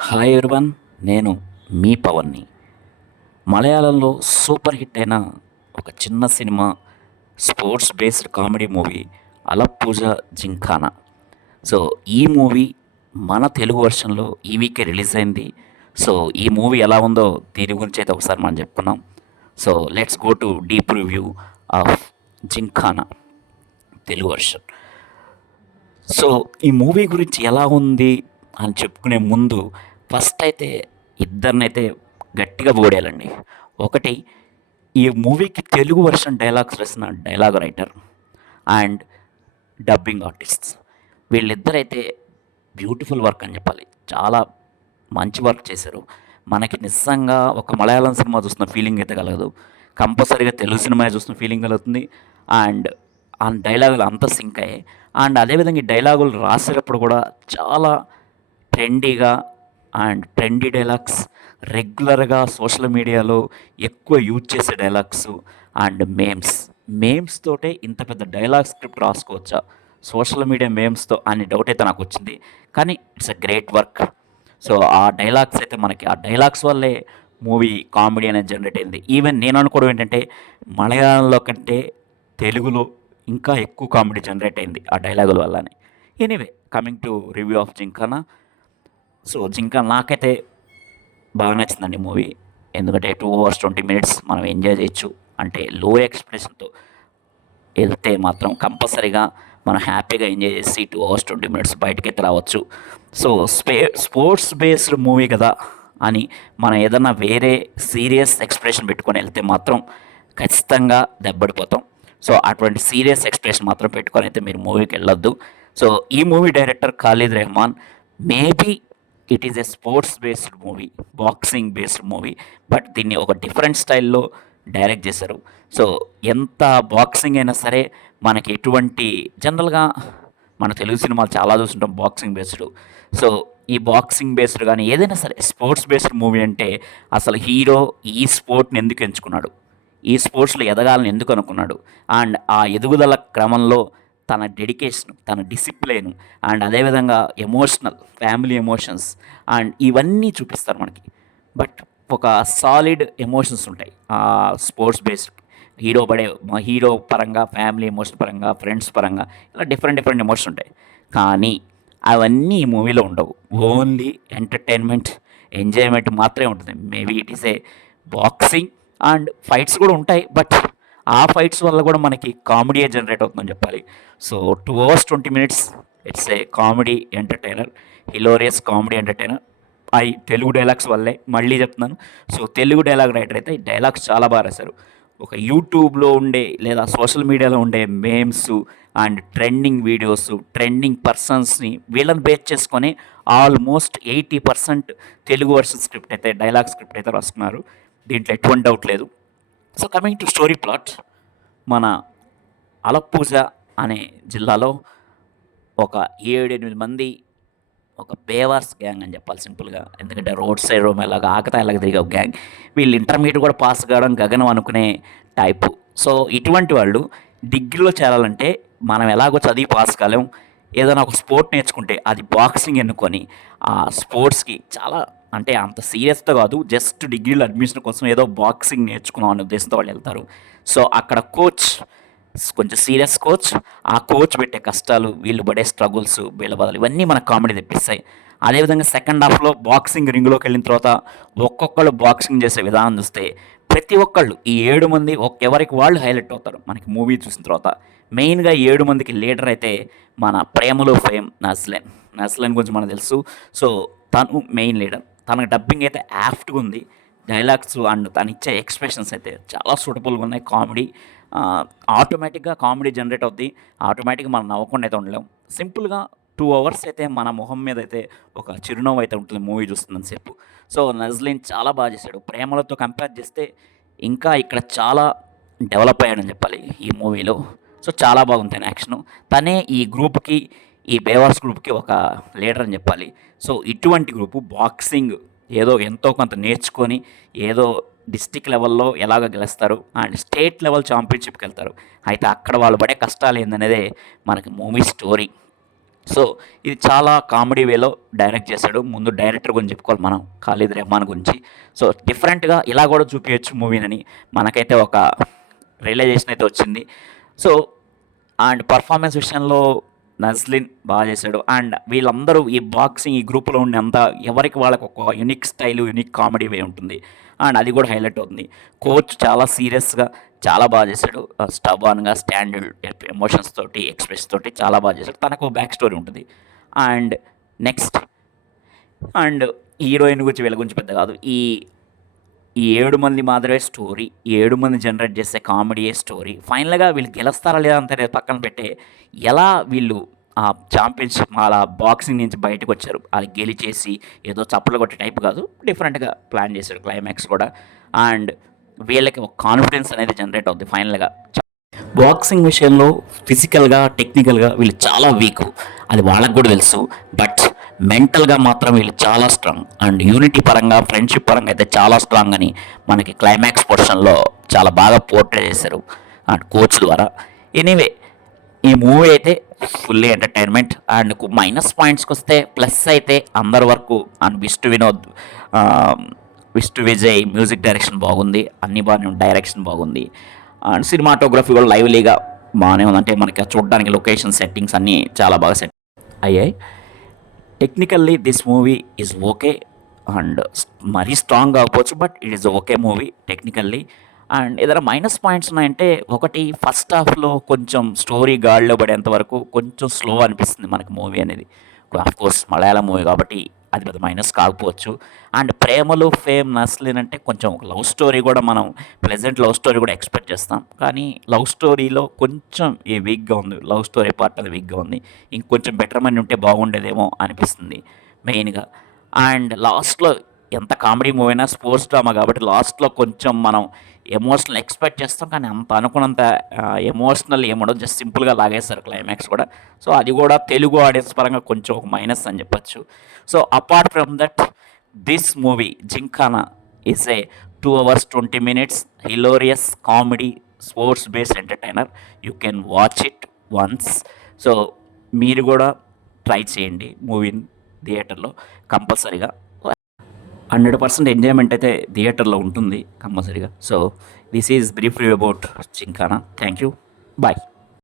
Hi everyone, నేను మీ పవన్ని. మలయాళంలో super hit అయిన ఒక చిన్న cinema, sports based comedy movie 'Alappuzha gymkhana'. So ఈ మూవీ మన తెలుగు వర్షన్లో ఈ వీకే రిలీజ్ అయింది. సో ఈ మూవీ ఎలా ఉందో దీని గురించి అయితే ఒకసారి మనం చెప్పుకున్నాం. So let's go to deep review of gymkhana Telugu version. So ఈ మూవీ గురించి ఎలా ఉంది అని చెప్పుకునే ముందు ఫస్ట్ అయితే ఇద్దరినైతే గట్టిగా పొగిడేయాలండి. ఒకటి, ఈ మూవీకి తెలుగు వర్షన్ డైలాగ్స్ రాసిన dialogue writer and dubbing artists, వీళ్ళిద్దరైతే బ్యూటిఫుల్ వర్క్ అని చెప్పాలి. చాలా మంచి వర్క్ చేశారు. మనకి నిజంగా ఒక మలయాళం సినిమా చూస్తున్న ఫీలింగ్ అయితే కలగదు, కంపల్సరీగా తెలుగు సినిమా చూస్తున్న ఫీలింగ్ కలుగుతుంది. అండ్ ఆ డైలాగులు అంత సింక్ అయ్యాయి. అండ్ అదేవిధంగా ఈ డైలాగులు రాసేటప్పుడు కూడా చాలా ట్రెండీగా అండ్ ట్రెండీ డైలాగ్స్, రెగ్యులర్గా సోషల్ మీడియాలో ఎక్కువ యూజ్ చేసే డైలాగ్స్ అండ్ మేమ్స్ తోటే ఇంత పెద్ద డైలాగ్ స్క్రిప్ట్ రాసుకోవచ్చా సోషల్ మీడియా మేమ్స్తో అని డౌట్ అయితే నాకు వచ్చింది. కానీ it's a great work. So ఆ డైలాగ్స్ అయితే మనకి ఆ డైలాగ్స్ వల్లే మూవీ కామెడీ అనేది జనరేట్ అయింది. ఈవెన్ నేను అనుకోవడం ఏంటంటే మలయాళంలో కంటే తెలుగులో ఇంకా ఎక్కువ కామెడీ జనరేట్ అయింది ఆ డైలాగుల వల్లనే. Anyway, coming to review of gymkhana. So gymkhana నాకైతే బాగా నచ్చిందండి మూవీ. ఎందుకంటే 2 hours 20 minutes మనం ఎంజాయ్ చేయొచ్చు. అంటే లో ఎక్స్ప్రెషన్తో వెళ్తే మాత్రం కంపల్సరీగా మనం హ్యాపీగా ఎంజాయ్ చేసి 2 hours 20 minutes బయటకైతే రావచ్చు. సో స్పోర్ట్స్ బేస్డ్ మూవీ కదా అని మనం ఏదన్నా వేరే సీరియస్ ఎక్స్ప్రెషన్ పెట్టుకొని వెళ్తే మాత్రం ఖచ్చితంగా దెబ్బడిపోతాం. సో అటువంటి సీరియస్ ఎక్స్ప్రెషన్ మాత్రం పెట్టుకొని అయితే మీరు మూవీకి వెళ్ళొద్దు. సో ఈ movie director Khalid Rahman. Maybe it is a sports based movie, boxing based movie, but దీన్ని ఒక డిఫరెంట్ స్టైల్లో డైరెక్ట్ చేశారు. సో ఎంత బాక్సింగ్ అయినా సరే మనకి ఎటువంటి జనరల్గా మన తెలుగు సినిమాలు చాలా చూస్తుంటాం బాక్సింగ్ బేస్డ్. సో ఈ బాక్సింగ్ బేస్డ్ కానీ ఏదైనా సరే స్పోర్ట్స్ బేస్డ్ మూవీ అంటే అసలు హీరో ఈ స్పోర్ట్ని ఎందుకు ఎంచుకున్నాడు, ఈ స్పోర్ట్స్లో ఎదగాలని ఎందుకు అనుకున్నాడు, అండ్ ఆ ఎదుగుదల క్రమంలో తన డెడికేషన్, తన డిసిప్లిన్ అండ్ అదేవిధంగా ఎమోషనల్ ఫ్యామిలీ ఎమోషన్స్ అండ్ ఇవన్నీ చూపిస్తారు మనకి. బట్ ఒక సాలిడ్ ఎమోషన్స్ ఉంటాయి ఆ స్పోర్ట్స్ బేస్డ్ హీరో పరంగా, ఫ్యామిలీ ఎమోషన్ పరంగా, ఫ్రెండ్స్ పరంగా, ఇలా డిఫరెంట్ డిఫరెంట్ ఎమోషన్స్ ఉంటాయి. కానీ అవన్నీ ఈ మూవీలో ఉండవు. ఓన్లీ ఎంటర్టైన్మెంట్, ఎంజాయ్మెంట్ మాత్రమే ఉంటుంది. Maybe it is a boxing and fights కూడా ఉంటాయి, బట్ ఆ ఫైట్స్ వల్ల కూడా మనకి కామెడీయే జనరేట్ అవుతుందని చెప్పాలి. So 2 hours 20 minutes it's a comedy entertainer, hilarious comedy entertainer. Telugu dialogues వల్లే మళ్ళీ చెప్తున్నాను. సో తెలుగు డైలాగ్ రైటర్ అయితే ఈ డైలాగ్స్ చాలా బాగా రాశారు. ఒక యూట్యూబ్లో ఉండే లేదా సోషల్ మీడియాలో ఉండే memes and trending videos, trending పర్సన్స్ని వీళ్ళని బేస్ చేసుకొని ఆల్మోస్ట్ 80% తెలుగు వర్షన్ స్క్రిప్ట్ అయితే, డైలాగ్ స్క్రిప్ట్ అయితే రాసుకున్నారు. దీంట్లో ఎటువంటి డౌట్ లేదు. So coming to story plot, మన అలప్పూజ అనే జిల్లాలో ఒక 7-8 మంది, ఒక బేవార్స్ గ్యాంగ్ అని చెప్పాలి సింపుల్గా. ఎందుకంటే రోడ్ సైడ్ రోమేలాగా ఆకతాయిలాగా తిరిగే ఒక గ్యాంగ్. వీళ్ళు ఇంటర్మీడియట్ కూడా పాస్ కావడం గగనం అనుకునే టైపు. సో ఇటువంటి వాళ్ళు డిగ్రీలో చేరాలంటే మనం ఎలాగో చదివి పాస్ కాలేం, ఏదైనా ఒక స్పోర్ట్ నేర్చుకుంటే అది బాక్సింగ్ ఎన్నుకొని ఆ స్పోర్ట్స్కి చాలా, అంటే అంత సీరియస్తో కాదు, జస్ట్ డిగ్రీలో అడ్మిషన్ కోసం ఏదో బాక్సింగ్ నేర్చుకున్నాం అనే ఉద్దేశంతో వాళ్ళు వెళ్తారు. సో అక్కడ కోచ్ కొంచెం సీరియస్ కోచ్, ఆ కోచ్ పెట్టే కష్టాలు, వీళ్ళు పడే స్ట్రగుల్స్, వీళ్ళ బదులు ఇవన్నీ మనకు కామెడీ తెప్పిస్తాయి. అదేవిధంగా సెకండ్ హాఫ్లో బాక్సింగ్ రింగ్లోకి వెళ్ళిన తర్వాత ఒక్కొక్కళ్ళు బాక్సింగ్ చేసే విధానం చూస్తే ప్రతి ఒక్కళ్ళు ఈ 7 మంది ఎవరికి వాళ్ళు హైలైట్ అవుతారు మనకి మూవీ చూసిన తర్వాత. మెయిన్గా 7 మందికి లీడర్ అయితే మన ప్రేమలో ఫేమ్ నస్లెన్ గురించి మనకు తెలుసు. సో తను మెయిన్ లీడర్. తనకు డబ్బింగ్ అయితే యాప్ట్గా ఉంది. డైలాగ్స్ అండ్ తను ఇచ్చే ఎక్స్ప్రెషన్స్ అయితే చాలా సూటబుల్గా ఉన్నాయి. కామెడీ ఆటోమేటిక్గా కామెడీ జనరేట్ అవుద్ది. ఆటోమేటిక్గా మనం నవ్వకుండా అయితే ఉండలేం. సింపుల్గా 2 hours అయితే మన మొహం మీద అయితే ఒక చిరునవ్వు అయితే ఉంటుంది మూవీ చూస్తున్నంతసేపు. సో నజ్లీన్ చాలా బాగా చేశాడు. ప్రేమలతో కంపేర్ చేస్తే ఇంకా ఇక్కడ చాలా డెవలప్ అయ్యాడని చెప్పాలి ఈ మూవీలో. సో చాలా బాగుంది తన యాక్షను. తనే ఈ గ్రూప్కి, ఈ బేవార్స్ గ్రూప్కి ఒక లీడర్ అని చెప్పాలి. సో ఇటువంటి గ్రూపు బాక్సింగ్ ఏదో ఎంతో కొంత నేర్చుకొని ఏదో డిస్టిక్ లెవెల్లో ఎలాగ గెలుస్తారు అండ్ స్టేట్ లెవెల్ ఛాంపియన్షిప్కి వెళ్తారు. అయితే అక్కడ వాళ్ళు పడే కష్టాలు ఏందనేదే మనకి మూవీ స్టోరీ. సో ఇది చాలా కామెడీ వేలో డైరెక్ట్ చేశాడు. ముందు డైరెక్టర్ గురించి చెప్పుకోవాలి మనం, ఖాళీద్ రెహమాన్ గురించి. సో డిఫరెంట్గా ఇలా కూడా చూపించచ్చు మూవీనని మనకైతే ఒక రియలైజేషన్ అయితే వచ్చింది. సో అండ్ పర్ఫార్మెన్స్ విషయంలో నస్లిన్ బాగా చేశాడు. అండ్ వీళ్ళందరూ ఈ బాక్సింగ్ ఈ గ్రూప్లో ఉండే ఎవరికి వాళ్ళకి ఒక unique style, unique comedy way ఉంటుంది. అండ్ అది కూడా హైలైట్ అవుతుంది. కోచ్ చాలా సీరియస్గా చాలా బాగా చేశాడు. స్టబాన్గా స్టాండర్డ్ ఎమోషన్స్ తోటి, ఎక్స్ప్రెస్ తోటి చాలా బాగా చేశాడు. తనకు బ్యాక్ స్టోరీ ఉంటుంది. అండ్ నెక్స్ట్ అండ్ హీరోయిన్ గురించి వీళ్ళ గురించి పెద్ద కాదు. ఈ ఈ 7 మంది మాత్రమే స్టోరీ. ఈ 7 మంది జనరేట్ చేసే కామెడీయే స్టోరీ. ఫైనల్‌గా వీళ్ళు గెలుస్తారా లేదా అంతా పక్కన పెట్టే, ఎలా వీళ్ళు ఆ ఛాంపియన్‌షిప్ అలా బాక్సింగ్ నుంచి బయటకొచ్చారు. అది గెలిచేసి ఏదో చప్పట్లు కొట్టే టైప్ కాదు. డిఫరెంట్‌గా ప్లాన్ చేశాడు క్లైమాక్స్ కూడా. అండ్ వీళ్ళకి ఒక కాన్ఫిడెన్స్ అనేది జనరేట్ అవుద్ది ఫైనల్‌గా. బాక్సింగ్ విషయంలో ఫిజికల్గా, టెక్నికల్గా వీళ్ళు చాలా వీక్. అది వాళ్ళకు కూడా తెలుసు. బట్ మెంటల్గా మాత్రం వీళ్ళు చాలా స్ట్రాంగ్. అండ్ యూనిటీ పరంగా, ఫ్రెండ్షిప్ పరంగా అయితే చాలా స్ట్రాంగ్ అని మనకి క్లైమాక్స్ పోర్షన్లో చాలా బాగా పోర్ట్రే చేశారు అండ్ కోచ్ ద్వారా. ఎనీవే ఈ మూవీ అయితే ఫుల్లీ ఎంటర్టైన్మెంట్. అండ్ మైనస్ పాయింట్స్కి వస్తే ప్లస్ అయితే అందరి వరకు and Vishnu Vinod, Vishnu Vijay music direction బాగుంది. అన్ని బాగానే డైరెక్షన్ బాగుంది. అండ్ సినిమాటోగ్రఫీ కూడా లైవ్లీగా బాగానే ఉంది. అంటే మనకి చూడడానికి లొకేషన్ సెట్టింగ్స్ అన్నీ చాలా బాగా సెట్ అయ్యాయి. Technically this movie is okay. And మరీ స్ట్రాంగ్ కాకపోవచ్చు, but it is okay movie technically. And ఏదైనా మైనస్ పాయింట్స్ ఉన్నాయంటే, ఒకటి ఫస్ట్ హాఫ్లో కొంచెం స్టోరీ గాడిలో పడేంత వరకు కొంచెం స్లో అనిపిస్తుంది మనకి మూవీ అనేది. కోర్స్ మలయాళం మూవీ కాబట్టి అది పెద్ద మైనస్ కాకపోవచ్చు. అండ్ ప్రేమలు ఫేమ్ నస్లిన్ అంటే కొంచెం ఒక లవ్ స్టోరీ కూడా మనం ప్లెజెంట్ లవ్ స్టోరీ కూడా ఎక్స్పెక్ట్ చేస్తాం. కానీ లవ్ స్టోరీలో కొంచెం వీక్గా ఉంది. లవ్ స్టోరీ పార్ట్ అది వీక్గా ఉంది. ఇంకొంచెం బెటర్మెంట్ ఉంటే బాగుండేదేమో అనిపిస్తుంది మెయిన్గా. అండ్ లాస్ట్లో ఎంత కామెడీ మూవీ అయినా స్పోర్ట్స్ డ్రామా కాబట్టి లాస్ట్లో కొంచెం మనం ఎమోషనల్ ఎక్స్పెక్ట్ చేస్తాం. కానీ అంత అనుకున్నంత ఎమోషనల్ ఏముండదు. జస్ట్ సింపుల్గా లాగేస్తారు క్లైమాక్స్ కూడా. సో అది కూడా తెలుగు ఆడియన్స్ పరంగా కొంచెం ఒక మైనస్ అని చెప్పచ్చు. So apart from that, this movie Gymkhana is a 2 hours 20 minutes hilarious comedy sports based entertainer. You can watch it once. So మీరు కూడా ట్రై చేయండి మూవీని థియేటర్లో కంపల్సరీగా. 100% ఎంజాయ్మెంట్ అయితే థియేటర్లో ఉంటుంది కంపల్సరీగా. So this is brief review about Gymkhana. Thank you. Bye.